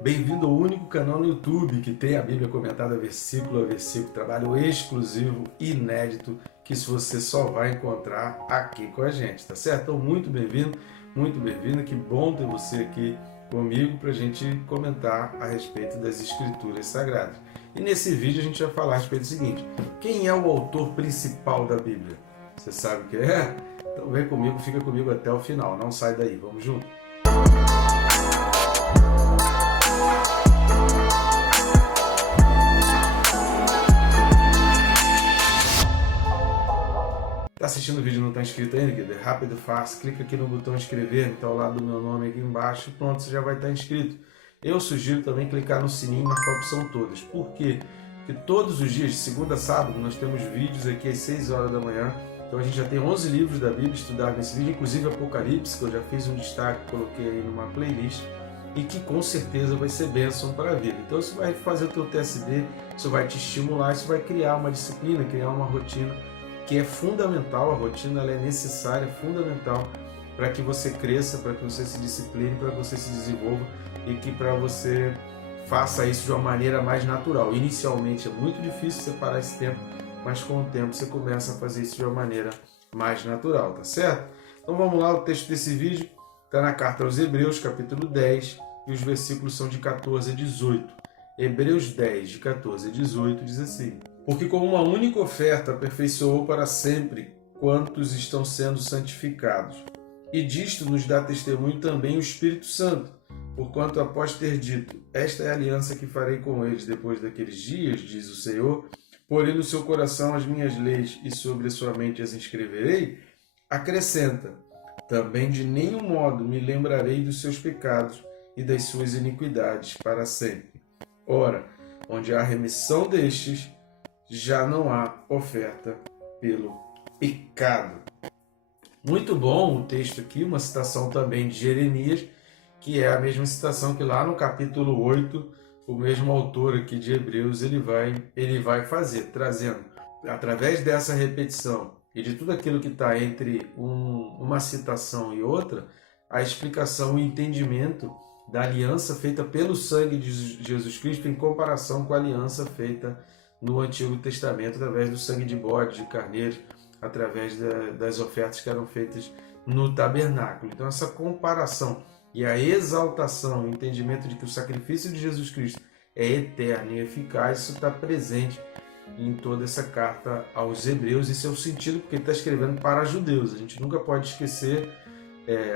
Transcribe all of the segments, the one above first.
Bem-vindo ao único canal no YouTube que tem a Bíblia comentada versículo a versículo, trabalho exclusivo, inédito, que você só vai encontrar aqui com a gente, tá certo? Então, muito bem-vindo, que bom ter você aqui comigo para a gente comentar a respeito das Escrituras Sagradas. E nesse vídeo a gente vai falar a respeito do seguinte: quem é o autor principal da Bíblia? Você sabe o que é? Então vem comigo, fica comigo até o final, não sai daí, vamos junto! Está assistindo o vídeo e não está inscrito ainda? Querido? É rápido e fácil. Clica aqui no botão inscrever, que está ao lado do meu nome aqui embaixo, e pronto, você já vai estar inscrito. Eu sugiro também clicar no sininho e marcar a opção todas. Por quê? Porque todos os dias, de segunda a sábado, nós temos vídeos aqui às 6 horas da manhã. Então a gente já tem 11 livros da Bíblia estudados nesse vídeo, inclusive Apocalipse, que eu já fiz um destaque, coloquei aí numa playlist, e que com certeza vai ser bênção para a vida. Então isso vai fazer o teu TSD, isso vai te estimular, isso vai criar uma disciplina, criar uma rotina, que é fundamental. A rotina ela é necessária, fundamental para que você cresça, para que você se discipline, para que você se desenvolva e que para você faça isso de uma maneira mais natural. Inicialmente é muito difícil separar esse tempo, mas com o tempo você começa a fazer isso de uma maneira mais natural, tá certo? Então vamos lá, o texto desse vídeo está na carta aos Hebreus, capítulo 10, e os versículos são de 14 a 18. Hebreus 10, de 14 a 18, diz assim: porque com uma única oferta aperfeiçoou para sempre quantos estão sendo santificados. E disto nos dá testemunho também o Espírito Santo, porquanto após ter dito, esta é a aliança que farei com eles depois daqueles dias, diz o Senhor, porém no seu coração as minhas leis e sobre a sua mente as inscreverei, acrescenta, também de nenhum modo me lembrarei dos seus pecados e das suas iniquidades para sempre. Ora, onde há remissão destes, já não há oferta pelo pecado. Muito bom o texto aqui, uma citação também de Jeremias, que é a mesma citação que lá no capítulo 8, o mesmo autor aqui de Hebreus, ele vai fazer, trazendo, através dessa repetição e de tudo aquilo que está entre uma citação e outra, a explicação, o entendimento da aliança feita pelo sangue de Jesus Cristo em comparação com a aliança feita no Antigo Testamento, através do sangue de bode, de carneiro, através das ofertas que eram feitas no tabernáculo. Então essa comparação e a exaltação, o entendimento de que o sacrifício de Jesus Cristo é eterno e eficaz, isso está presente em toda essa carta aos Hebreus. Esse é o sentido porque ele está escrevendo para judeus. A gente nunca pode esquecer,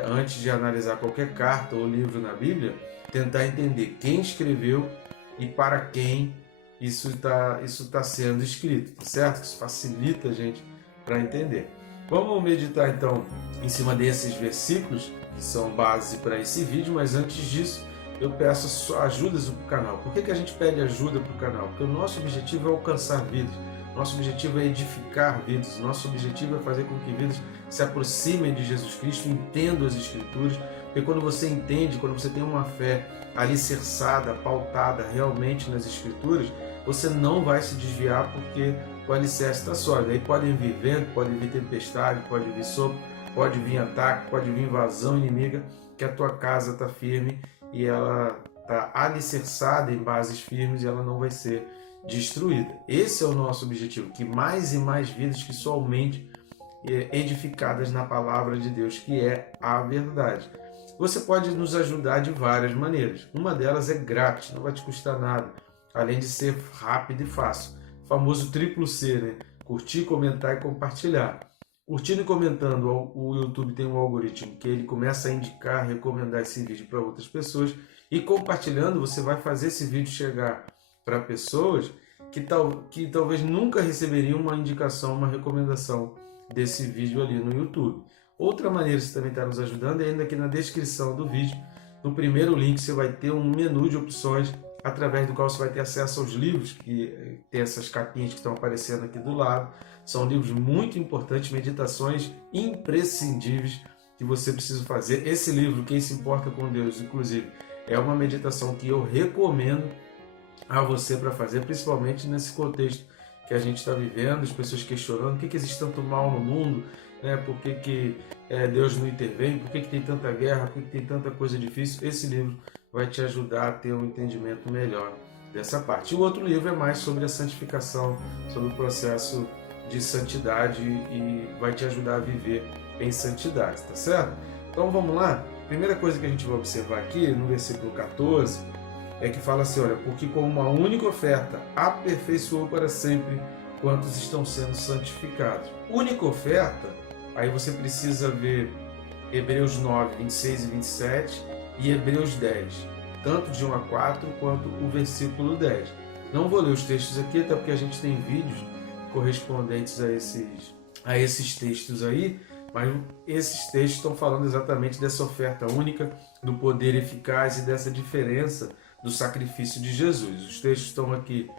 antes de analisar qualquer carta ou livro na Bíblia, tentar entender quem escreveu e para quem isso está sendo escrito, tá certo? Isso facilita a gente para entender. Vamos meditar então em cima desses versículos que são base para esse vídeo, mas antes disso eu peço ajudas para o canal. Por que a gente pede ajuda para o canal? Porque o nosso objetivo é alcançar vidas, nosso objetivo é edificar vidas, nosso objetivo é fazer com que vidas se aproximem de Jesus Cristo, entendam as Escrituras, porque quando você entende, quando você tem uma fé alicerçada, pautada realmente nas Escrituras, você não vai se desviar porque o alicerce está sólido. Aí podem vir vento, pode vir tempestade, pode vir sopro, pode vir ataque, pode vir invasão inimiga, que a tua casa está firme e ela está alicerçada em bases firmes e ela não vai ser destruída. Esse é o nosso objetivo, que mais e mais vidas que somente edificadas na palavra de Deus, que é a verdade. Você pode nos ajudar de várias maneiras. Uma delas é grátis, não vai te custar nada, além de ser rápido e fácil. O famoso triplo C, né? Curtir, comentar e compartilhar. Curtindo e comentando, o YouTube tem um algoritmo que ele começa a indicar, recomendar esse vídeo para outras pessoas. E compartilhando, você vai fazer esse vídeo chegar para pessoas que talvez nunca receberiam uma indicação, uma recomendação desse vídeo ali no YouTube. Outra maneira que você também está nos ajudando é ainda aqui na descrição do vídeo, no primeiro link você vai ter um menu de opções, através do qual você vai ter acesso aos livros, que tem essas capinhas que estão aparecendo aqui do lado. São livros muito importantes, meditações imprescindíveis que você precisa fazer. Esse livro, Quem se Importa com Deus, inclusive, é uma meditação que eu recomendo a você para fazer, principalmente nesse contexto que a gente está vivendo, as pessoas questionando o que existe tanto mal no mundo, né? Por que Deus não intervém, por que tem tanta guerra, por que tem tanta coisa difícil. Esse livro vai te ajudar a ter um entendimento melhor dessa parte. E o outro livro é mais sobre a santificação, sobre o processo de santidade e vai te ajudar a viver em santidade, tá certo? Então vamos lá? Primeira coisa que a gente vai observar aqui no versículo 14 é que fala assim, olha, porque com uma única oferta aperfeiçoou para sempre quantos estão sendo santificados. Única oferta, aí você precisa ver Hebreus 9, 26 e 27 e Hebreus 10, tanto de 1 a 4 quanto o versículo 10. Não vou ler os textos aqui, até porque a gente tem vídeos correspondentes a esses textos aí, mas esses textos estão falando exatamente dessa oferta única, do poder eficaz e dessa diferença do sacrifício de Jesus. Os textos estão aqui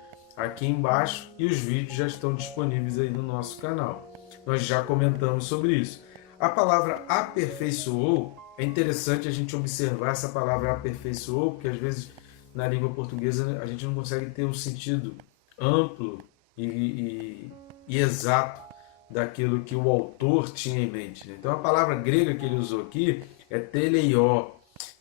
embaixo e os vídeos já estão disponíveis aí no nosso canal. Nós já comentamos sobre isso. A palavra aperfeiçoou, é interessante a gente observar essa palavra aperfeiçoou, porque às vezes na língua portuguesa a gente não consegue ter um sentido amplo e exato daquilo que o autor tinha em mente. Então a palavra grega que ele usou aqui é teleió.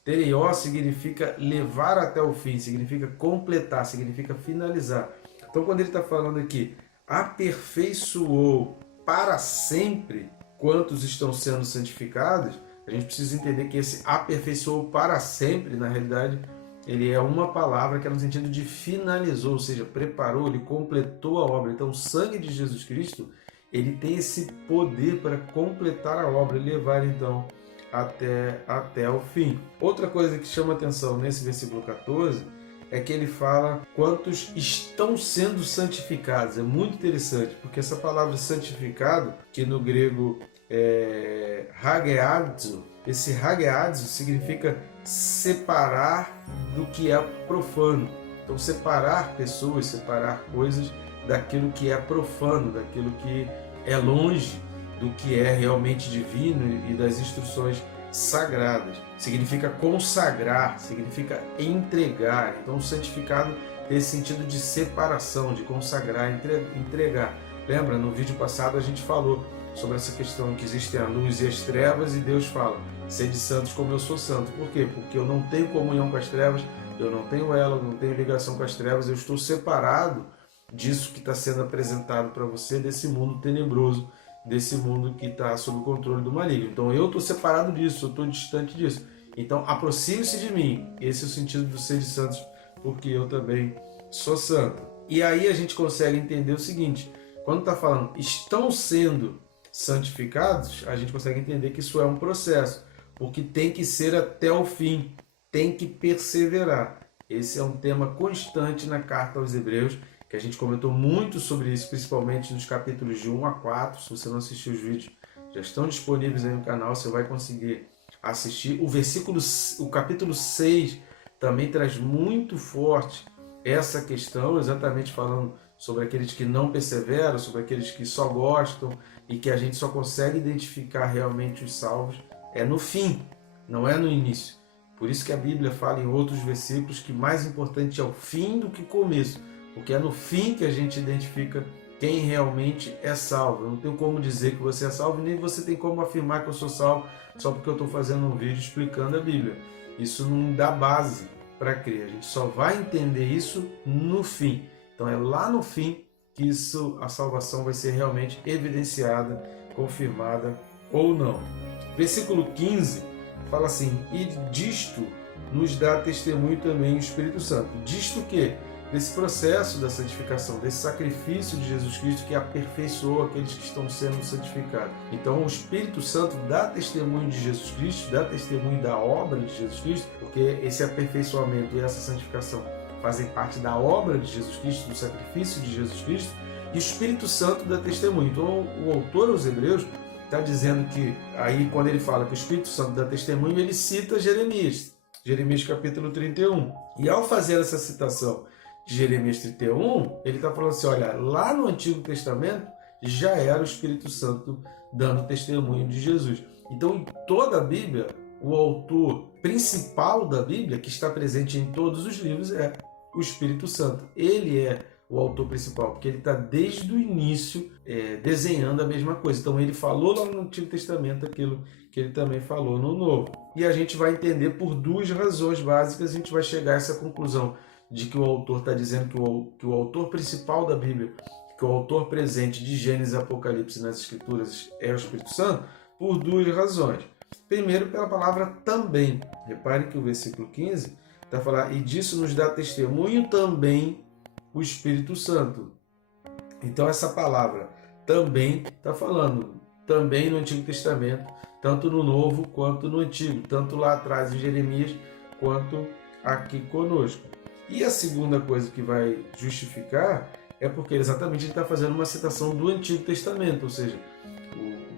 Teleió significa levar até o fim, significa completar, significa finalizar. Então quando ele está falando aqui, aperfeiçoou para sempre quantos estão sendo santificados, a gente precisa entender que esse aperfeiçoou para sempre, na realidade, ele é uma palavra que é no sentido de finalizou, ou seja, preparou, ele completou a obra. Então o sangue de Jesus Cristo, ele tem esse poder para completar a obra e levar então até o fim. Outra coisa que chama atenção nesse versículo 14 é que ele fala quantos estão sendo santificados. É muito interessante, porque essa palavra santificado, que no grego é hageadzo, esse hageadzo significa separar do que é profano. Então separar pessoas, separar coisas daquilo que é profano, daquilo que é longe do que é realmente divino e das instruções sagradas. Significa consagrar, significa entregar. Então o santificado tem esse sentido de separação, de consagrar, entregar. Lembra, no vídeo passado a gente falou sobre essa questão que existem a luz e as trevas e Deus fala, sede santos como eu sou santo. Por quê? Porque eu não tenho comunhão com as trevas, eu não tenho ela, eu não tenho ligação com as trevas, eu estou separado disso que está sendo apresentado para você, desse mundo tenebroso, desse mundo que está sob o controle do maligno. Então eu estou separado disso, eu estou distante disso. Então aproxime-se de mim. Esse é o sentido do ser de santos, porque eu também sou santo. E aí a gente consegue entender o seguinte, quando está falando estão sendo santificados, a gente consegue entender que isso é um processo, porque tem que ser até o fim, tem que perseverar. Esse é um tema constante na carta aos Hebreus, que a gente comentou muito sobre isso, principalmente nos capítulos de 1 a 4. Se você não assistiu os vídeos, já estão disponíveis aí no canal, você vai conseguir assistir. O capítulo 6 também traz muito forte essa questão, exatamente falando sobre aqueles que não perseveram, sobre aqueles que só gostam e que a gente só consegue identificar realmente os salvos é no fim, não é no início. Por isso que a Bíblia fala em outros versículos que mais importante é o fim do que o começo, porque é no fim que a gente identifica quem realmente é salvo. Eu não tenho como dizer que você é salvo, nem você tem como afirmar que eu sou salvo só porque eu estou fazendo um vídeo explicando a Bíblia. Isso não dá base para crer. A gente só vai entender isso no fim. Então é lá no fim que a salvação vai ser realmente evidenciada, confirmada ou não. Versículo 15 fala assim, e disto nos dá testemunho também o Espírito Santo. Disto que? Desse processo da santificação, desse sacrifício de Jesus Cristo que aperfeiçoou aqueles que estão sendo santificados. Então o Espírito Santo dá testemunho de Jesus Cristo, dá testemunho da obra de Jesus Cristo, porque esse aperfeiçoamento e essa santificação fazem parte da obra de Jesus Cristo, do sacrifício de Jesus Cristo, e o Espírito Santo dá testemunho. Então o autor aos Hebreus está dizendo que, aí quando ele fala que o Espírito Santo dá testemunho, ele cita Jeremias capítulo 31. E ao fazer essa citação de Jeremias 31, ele está falando assim, olha, lá no Antigo Testamento já era o Espírito Santo dando testemunho de Jesus. Então em toda a Bíblia, o autor principal da Bíblia, que está presente em todos os livros, é o Espírito Santo. Ele é o autor principal, porque ele está desde o início desenhando a mesma coisa. Então ele falou lá no Antigo Testamento aquilo que ele também falou no Novo. E a gente vai entender por duas razões básicas, a gente vai chegar a essa conclusão de que o autor está dizendo que o autor principal da Bíblia, que o autor presente de Gênesis e Apocalipse nas Escrituras é o Espírito Santo, por duas razões. Primeiro, pela palavra também. Repare que o versículo 15 está falando, e disso nos dá testemunho também o Espírito Santo. Então essa palavra também está falando, também no Antigo Testamento, tanto no Novo quanto no Antigo, tanto lá atrás em Jeremias, quanto aqui conosco. E a segunda coisa que vai justificar é porque exatamente ele está fazendo uma citação do Antigo Testamento, ou seja,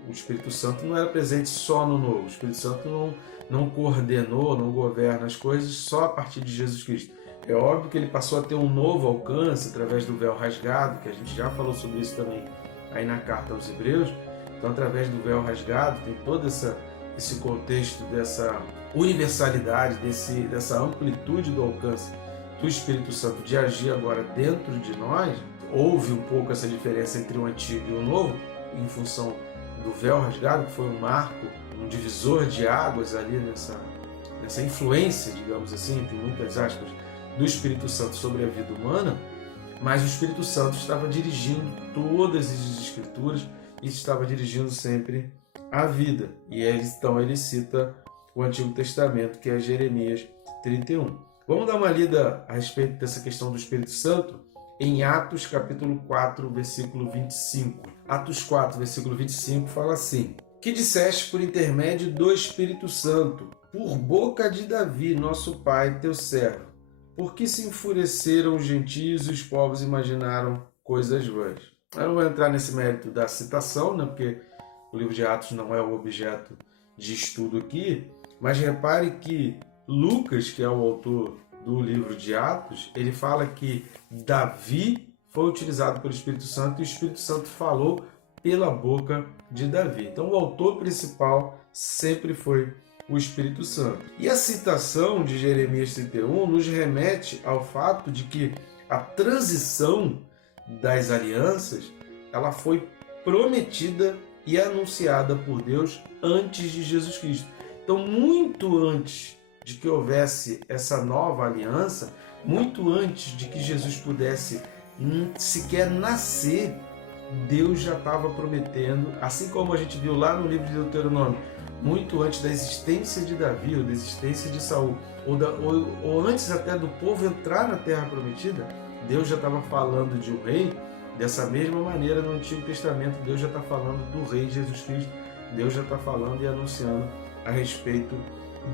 o Espírito Santo não era presente só no Novo, o Espírito Santo não coordenou, não governa as coisas só a partir de Jesus Cristo. É óbvio que ele passou a ter um novo alcance através do véu rasgado, que a gente já falou sobre isso também aí na carta aos Hebreus. Então, através do véu rasgado, tem todo esse contexto dessa universalidade, dessa amplitude do alcance do Espírito Santo de agir agora dentro de nós. Houve um pouco essa diferença entre o Antigo e o Novo, em função do véu rasgado, que foi um marco, um divisor de águas ali nessa influência, digamos assim, entre muitas aspas, do Espírito Santo sobre a vida humana, mas o Espírito Santo estava dirigindo todas as Escrituras e estava dirigindo sempre a vida. E então ele cita o Antigo Testamento, que é Jeremias 31. Vamos dar uma lida a respeito dessa questão do Espírito Santo em Atos capítulo 4, versículo 25. Atos 4, versículo 25 fala assim: que disseste por intermédio do Espírito Santo, por boca de Davi, nosso pai, teu servo, porque se enfureceram os gentios e os povos imaginaram coisas vãs. Eu não vou entrar nesse mérito da citação, né, porque o livro de Atos não é o objeto de estudo aqui, mas repare que Lucas, que é o autor do livro de Atos, ele fala que Davi foi utilizado pelo Espírito Santo e o Espírito Santo falou pela boca de Davi. Então o autor principal sempre foi o Espírito Santo. E a citação de Jeremias 31 nos remete ao fato de que a transição das alianças, ela foi prometida e anunciada por Deus antes de Jesus Cristo. Então, muito antes de que houvesse essa nova aliança, muito antes de que Jesus pudesse sequer nascer, Deus já estava prometendo, assim como a gente viu lá no livro de Deuteronômio, muito antes da existência de Davi, ou da existência de Saul, ou antes até do povo entrar na Terra Prometida, Deus já estava falando de um rei. Dessa mesma maneira, no Antigo Testamento, Deus já está falando do rei Jesus Cristo, Deus já está falando e anunciando a respeito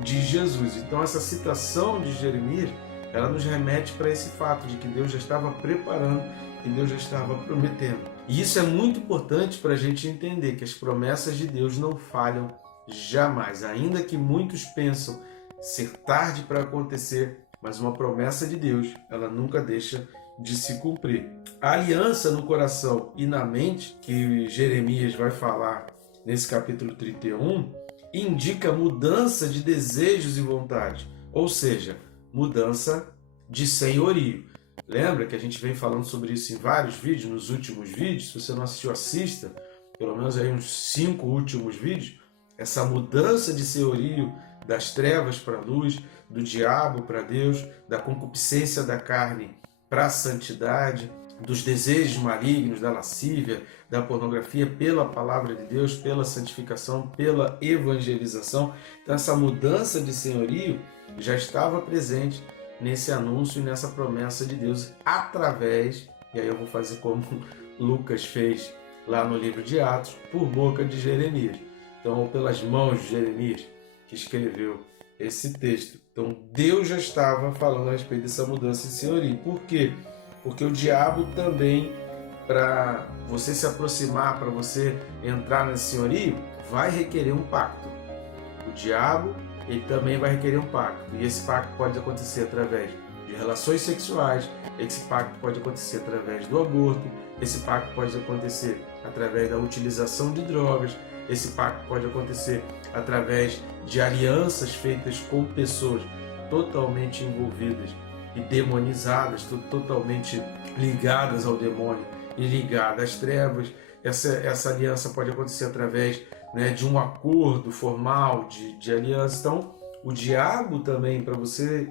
de Jesus. Então, essa citação de Jeremias, ela nos remete para esse fato de que Deus já estava preparando e Deus já estava prometendo. E isso é muito importante para a gente entender que as promessas de Deus não falham jamais, ainda que muitos pensam ser tarde para acontecer, mas uma promessa de Deus, ela nunca deixa de se cumprir. A aliança no coração e na mente, que Jeremias vai falar nesse capítulo 31, indica mudança de desejos e vontade, ou seja, mudança de senhorio. Lembra que a gente vem falando sobre isso em vários vídeos, nos últimos vídeos? Se você não assistiu, assista, pelo menos aí uns 5 últimos vídeos. Essa mudança de senhorio das trevas para a luz, do diabo para Deus, da concupiscência da carne para a santidade, dos desejos malignos, da lascívia, da pornografia, pela palavra de Deus, pela santificação, pela evangelização. Então essa mudança de senhorio já estava presente nesse anúncio e nessa promessa de Deus através, e aí eu vou fazer como Lucas fez lá no livro de Atos, por boca de Jeremias. Então, pelas mãos de Jeremias, que escreveu esse texto. Então, Deus já estava falando a respeito dessa mudança de senhorio. Por quê? Porque o diabo também, para você se aproximar, para você entrar nesse senhorio, vai requerer um pacto. O diabo, ele também vai requerer um pacto. E esse pacto pode acontecer através de relações sexuais, esse pacto pode acontecer através do aborto, esse pacto pode acontecer através da utilização de drogas, esse pacto pode acontecer através de alianças feitas com pessoas totalmente envolvidas e demonizadas, totalmente ligadas ao demônio e ligadas às trevas. Essa aliança pode acontecer através, né, de um acordo formal de aliança. Então, o diabo também, para você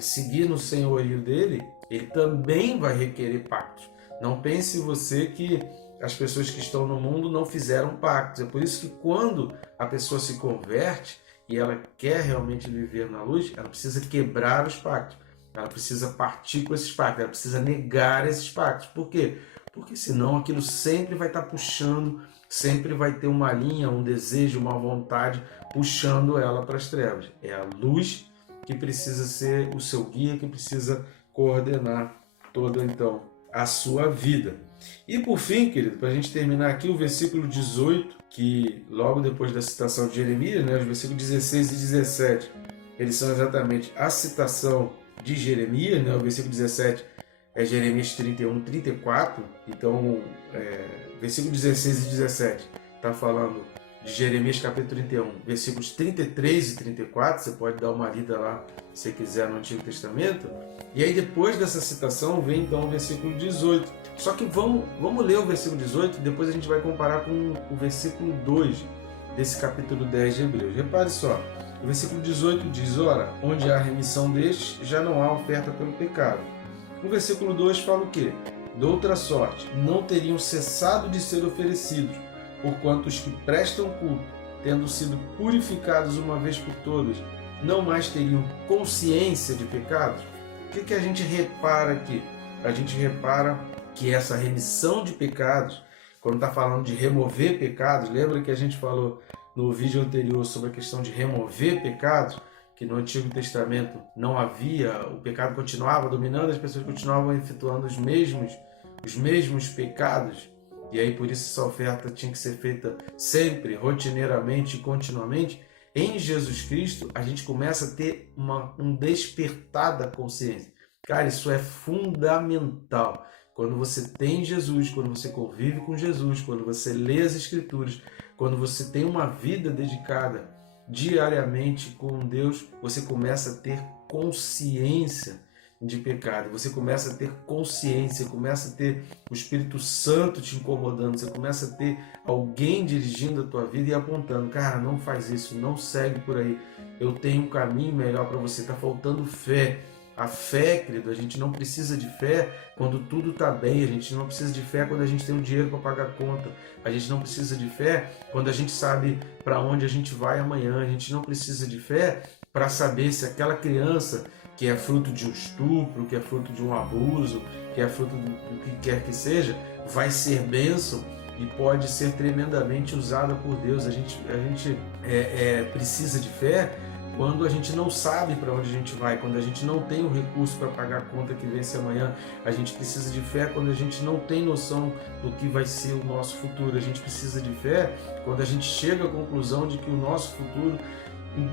seguir no senhorio dele, ele também vai requerer pactos. Não pense você que as pessoas que estão no mundo não fizeram pactos. É por isso que quando a pessoa se converte e ela quer realmente viver na luz, ela precisa quebrar os pactos. Ela precisa partir com esses pactos, ela precisa negar esses pactos. Por quê? Porque senão aquilo sempre vai estar puxando, sempre vai ter uma linha, um desejo, uma vontade puxando ela para as trevas. É a luz que precisa ser o seu guia, que precisa coordenar toda então a sua vida. E por fim, querido, para a gente terminar aqui, o versículo 18, que logo depois da citação de Jeremias, né, os versículos 16 e 17, eles são exatamente a citação de Jeremias, né, o versículo 17 é Jeremias 31, 34, então versículo 16 e 17 está falando de Jeremias capítulo 31, versículos 33 e 34, você pode dar uma lida lá se quiser no Antigo Testamento. E aí depois dessa citação vem então o versículo 18. Só que vamos ler o versículo 18 e depois a gente vai comparar com o versículo 2 desse capítulo 10 de Hebreus. Repare só, o versículo 18 diz: ora, onde há remissão destes, já não há oferta pelo pecado. O versículo 2 fala o quê? De outra sorte, não teriam cessado de ser oferecidos, porquanto os que prestam culto, tendo sido purificados uma vez por todas, não mais teriam consciência de pecados. O que a gente repara aqui? A gente repara que essa remissão de pecados, quando está falando de remover pecados, lembra que a gente falou no vídeo anterior sobre a questão de remover pecados, que no Antigo Testamento não havia, o pecado continuava dominando, as pessoas continuavam efetuando os mesmos pecados, e aí por isso essa oferta tinha que ser feita sempre, rotineiramente e continuamente. Em Jesus Cristo, a gente começa a ter um despertar da consciência. Cara, isso é fundamental. Quando você tem Jesus, quando você convive com Jesus, quando você lê as Escrituras, quando você tem uma vida dedicada diariamente com Deus, você começa a ter consciência de pecado, você começa a ter consciência, começa a ter o Espírito Santo te incomodando, você começa a ter alguém dirigindo a tua vida e apontando: cara, não faz isso, não segue por aí, eu tenho um caminho melhor para você, está faltando fé. A fé, querido, a gente não precisa de fé quando tudo está bem, a gente não precisa de fé quando a gente tem o dinheiro para pagar a conta, a gente não precisa de fé quando a gente sabe para onde a gente vai amanhã, a gente não precisa de fé para saber se aquela criança que é fruto de um estupro, que é fruto de um abuso, que é fruto do que quer que seja, vai ser bênção e pode ser tremendamente usada por Deus. A gente precisa de fé quando a gente não sabe para onde a gente vai, quando a gente não tem o recurso para pagar a conta que vence amanhã. A gente precisa de fé quando a gente não tem noção do que vai ser o nosso futuro. A gente precisa de fé quando a gente chega à conclusão de que o nosso futuro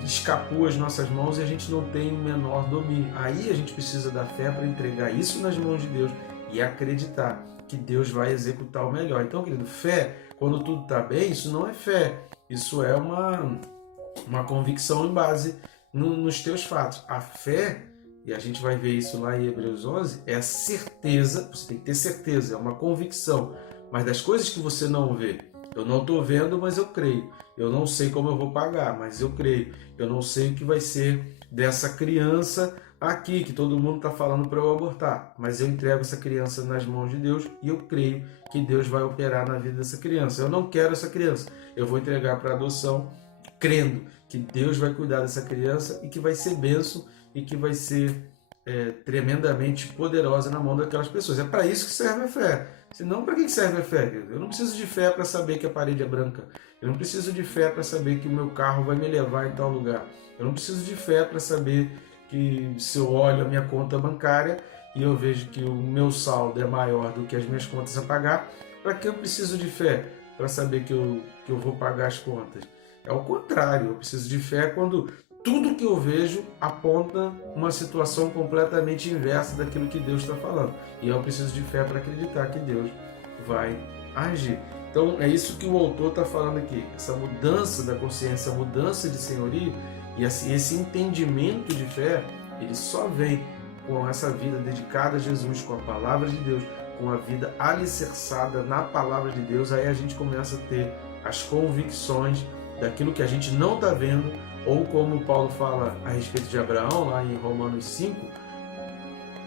escapou às nossas mãos e a gente não tem o menor domínio. Aí a gente precisa da fé para entregar isso nas mãos de Deus e acreditar que Deus vai executar o melhor. Então, querido, fé, quando tudo está bem, isso não é fé, isso é uma convicção em base nos teus fatos. A fé, e a gente vai ver isso lá em Hebreus 11, é a certeza, você tem que ter certeza, é uma convicção, mas das coisas que você não vê. Eu não estou vendo, mas eu creio. Eu não sei como eu vou pagar, mas eu creio. Eu não sei o que vai ser dessa criança aqui, que todo mundo está falando para eu abortar, mas eu entrego essa criança nas mãos de Deus e eu creio que Deus vai operar na vida dessa criança. Eu não quero essa criança, eu vou entregar para adoção, crendo que Deus vai cuidar dessa criança e que vai ser bênção e que vai ser tremendamente poderosa na mão daquelas pessoas. É para isso que serve a fé. Senão, para que serve a fé? Eu não preciso de fé para saber que a parede é branca. Eu não preciso de fé para saber que o meu carro vai me levar em tal lugar. Eu não preciso de fé para saber que se eu olho a minha conta bancária e eu vejo que o meu saldo é maior do que as minhas contas a pagar, para que eu preciso de fé? Para saber que eu vou pagar as contas. É o contrário, eu preciso de fé quando tudo que eu vejo aponta uma situação completamente inversa daquilo que Deus está falando. E eu preciso de fé para acreditar que Deus vai agir. Então é isso que o autor está falando aqui. Essa mudança da consciência, essa mudança de senhorio e esse entendimento de fé, ele só vem com essa vida dedicada a Jesus, com a palavra de Deus, com a vida alicerçada na palavra de Deus, aí a gente começa a ter as convicções daquilo que a gente não está vendo, ou como Paulo fala a respeito de Abraão, lá em Romanos 5,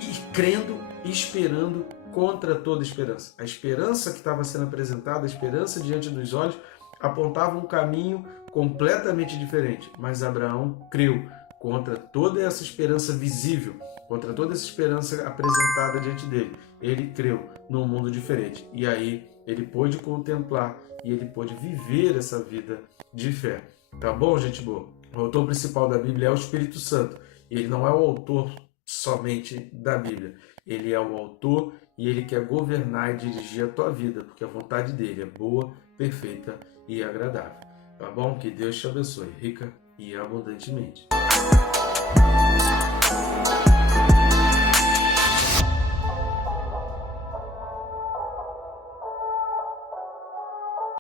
e crendo e esperando contra toda esperança. A esperança que estava sendo apresentada, a esperança diante dos olhos, apontava um caminho completamente diferente, mas Abraão creu contra toda essa esperança visível, contra toda essa esperança apresentada diante dele. Ele creu num mundo diferente. E aí ele pôde contemplar e ele pôde viver essa vida de fé. Tá bom, gente boa? O autor principal da Bíblia é o Espírito Santo. Ele não é o autor somente da Bíblia. Ele é o autor e ele quer governar e dirigir a tua vida, porque a vontade dele é boa, perfeita e agradável. Tá bom? Que Deus te abençoe, rica e abundantemente.